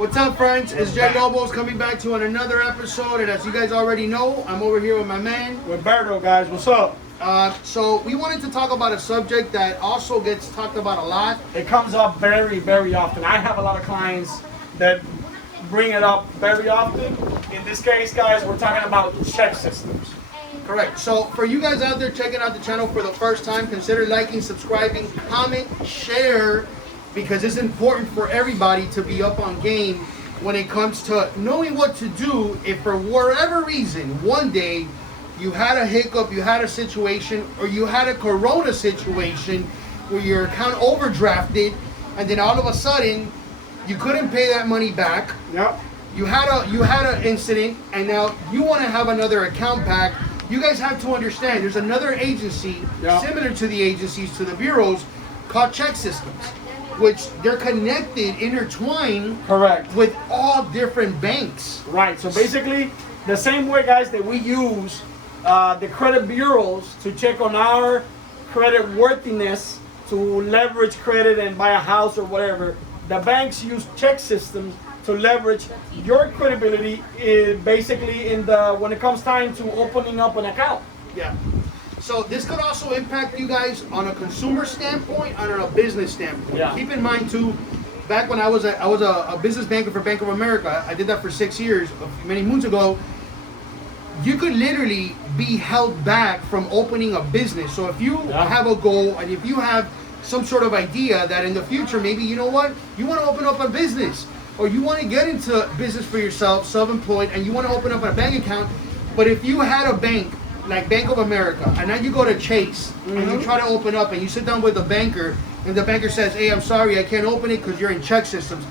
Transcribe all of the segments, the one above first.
What's up, friends? It's Jay Lobos coming back to another episode, and as you guys already know, I'm over here with my man Roberto, guys. What's up? So we wanted to talk about a subject that also gets talked about a lot. It comes up very, very often. I have a lot of clients that bring it up very often. In this case, guys, we're talking about ChexSystems. Correct. So for you guys out there checking out the channel for the first time, consider liking, subscribing, comment, share, because it's important for everybody to be up on game when it comes to knowing what to do if for whatever reason one day you had a hiccup, you had a situation, or you had a corona situation where your account overdrafted and then all of a sudden you couldn't pay that money back. Yep. You had an incident and now you want to have another account back. You guys have to understand there's another agency similar to the agencies, to the bureaus, called ChexSystems, which they're connected, intertwined, Correct, with all different banks. Right. So basically, the same way, guys, that we use the credit bureaus to check on our credit worthiness to leverage credit and buy a house or whatever, the banks use ChexSystems to leverage your credibility basically when it comes time to opening up an account. Yeah. So this could also impact you guys on a consumer standpoint and on a business standpoint. Yeah. Keep in mind too, back when I was a business banker for Bank of America, I did that for 6 years, many moons ago. You could literally be held back from opening a business. So if you have a goal and if you have some sort of idea that in the future, maybe you know what, you want to open up a business or you want to get into business for yourself, self-employed, and you want to open up a bank account, but if you had a bank like Bank of America, and now you go to Chase and you try to open up and you sit down with the banker and the banker says, hey, I'm sorry, I can't open it because you're in ChexSystems.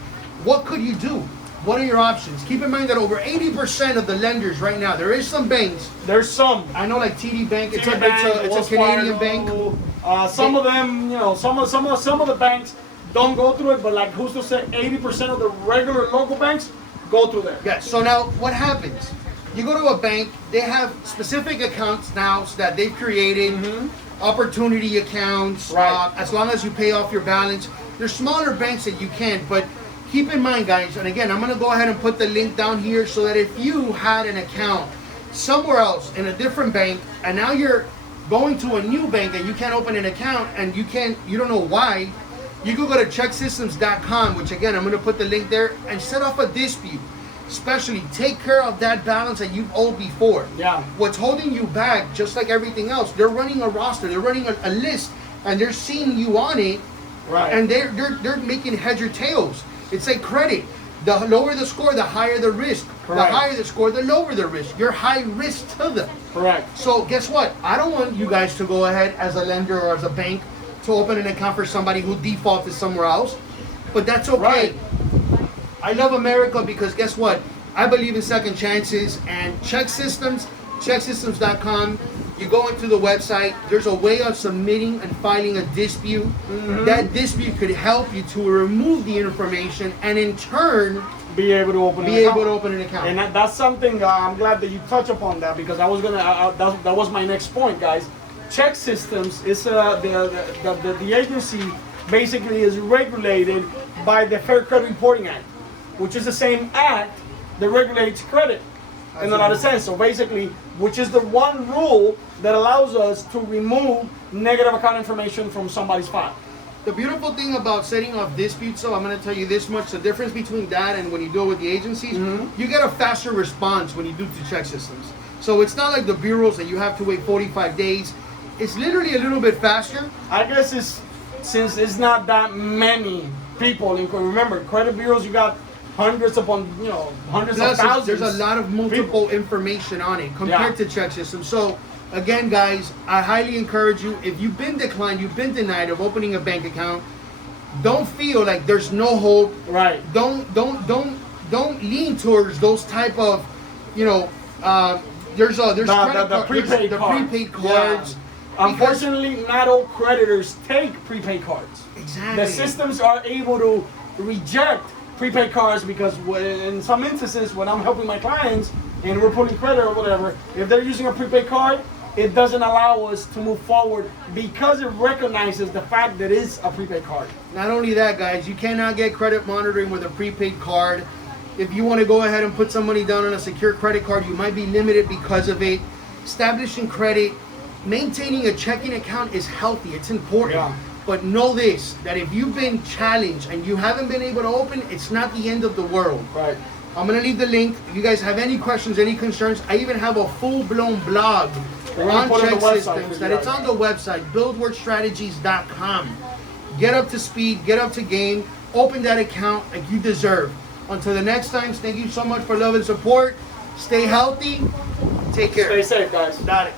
What could you do? What are your options? Keep in mind that over 80% of the lenders right now, there is some banks. There's some. I know like TD Bank, it's a Wells Canadian Fargo, bank. Some of them, some of the banks don't go through it, but like who's to say 80% of the regular local banks go through there. Yeah, so now what happens? You go to a bank, they have specific accounts now that they've created, opportunity accounts, as long as you pay off your balance. There's smaller banks that you can't, but keep in mind, guys, and again, I'm going to go ahead and put the link down here so that if you had an account somewhere else in a different bank, and now you're going to a new bank and you can't open an account and you don't know why, you can go to ChexSystems.com, which again, I'm going to put the link there, and set off a dispute. Especially take care of that balance that you've owed before. Yeah. What's holding you back, just like everything else, they're running a roster, they're running a list, and they're seeing you on it, and they're making heads or tails. It's like credit. The lower the score, the higher the risk. Correct. The higher the score, the lower the risk. You're high risk to them. Correct. So guess what? I don't want you guys to go ahead as a lender or as a bank to open an account for somebody who defaulted somewhere else, but that's okay. Right. I love America because guess what? I believe in second chances, and ChexSystems, ChexSystems.com, you go into the website, there's a way of submitting and filing a dispute. That dispute could help you to remove the information and in turn be able to open an account. And that's something I'm glad that you touch upon that, because I was gonna that was my next point, guys. ChexSystems is the agency basically is regulated by the Fair Credit Reporting Act, which is the same act that regulates credit in a lot of sense. So basically, which is the one rule that allows us to remove negative account information from somebody's file. The beautiful thing about setting off disputes, so I'm going to tell you this much, the difference between that and when you do it with the agencies, you get a faster response when you do to ChexSystems. So it's not like the bureaus that you have to wait 45 days. It's literally a little bit faster. I guess since it's not that many people, remember, credit bureaus, you got hundreds upon, hundreds of thousands. There's a lot of multiple information on it compared to ChexSystems. So again, guys, I highly encourage you, if you've been declined, you've been denied of opening a bank account, don't feel like there's no hope. Right. Don't lean towards those type of, there's the prepaid cards. Unfortunately, not all creditors take prepaid cards. Exactly. The systems are able to reject prepaid cards because in some instances when I'm helping my clients and we're pulling credit or whatever, if they're using a prepaid card, it doesn't allow us to move forward because it recognizes the fact that it's a prepaid card. Not only that, guys, you cannot get credit monitoring with a prepaid card. If you want to go ahead and put some money down on a secure credit card, you might be limited because of it. Establishing credit, maintaining a checking account is healthy. It's important. Yeah. But know this, that if you've been challenged and you haven't been able to open, it's not the end of the world. Right. I'm going to leave the link. If you guys have any questions, any concerns, I even have a full-blown blog on ChexSystem that it's on the website, buildworkstrategies.com. Get up to speed, get up to game, open that account like you deserve. Until the next time, thank you so much for love and support. Stay healthy. Take care. Stay safe, guys. Got it.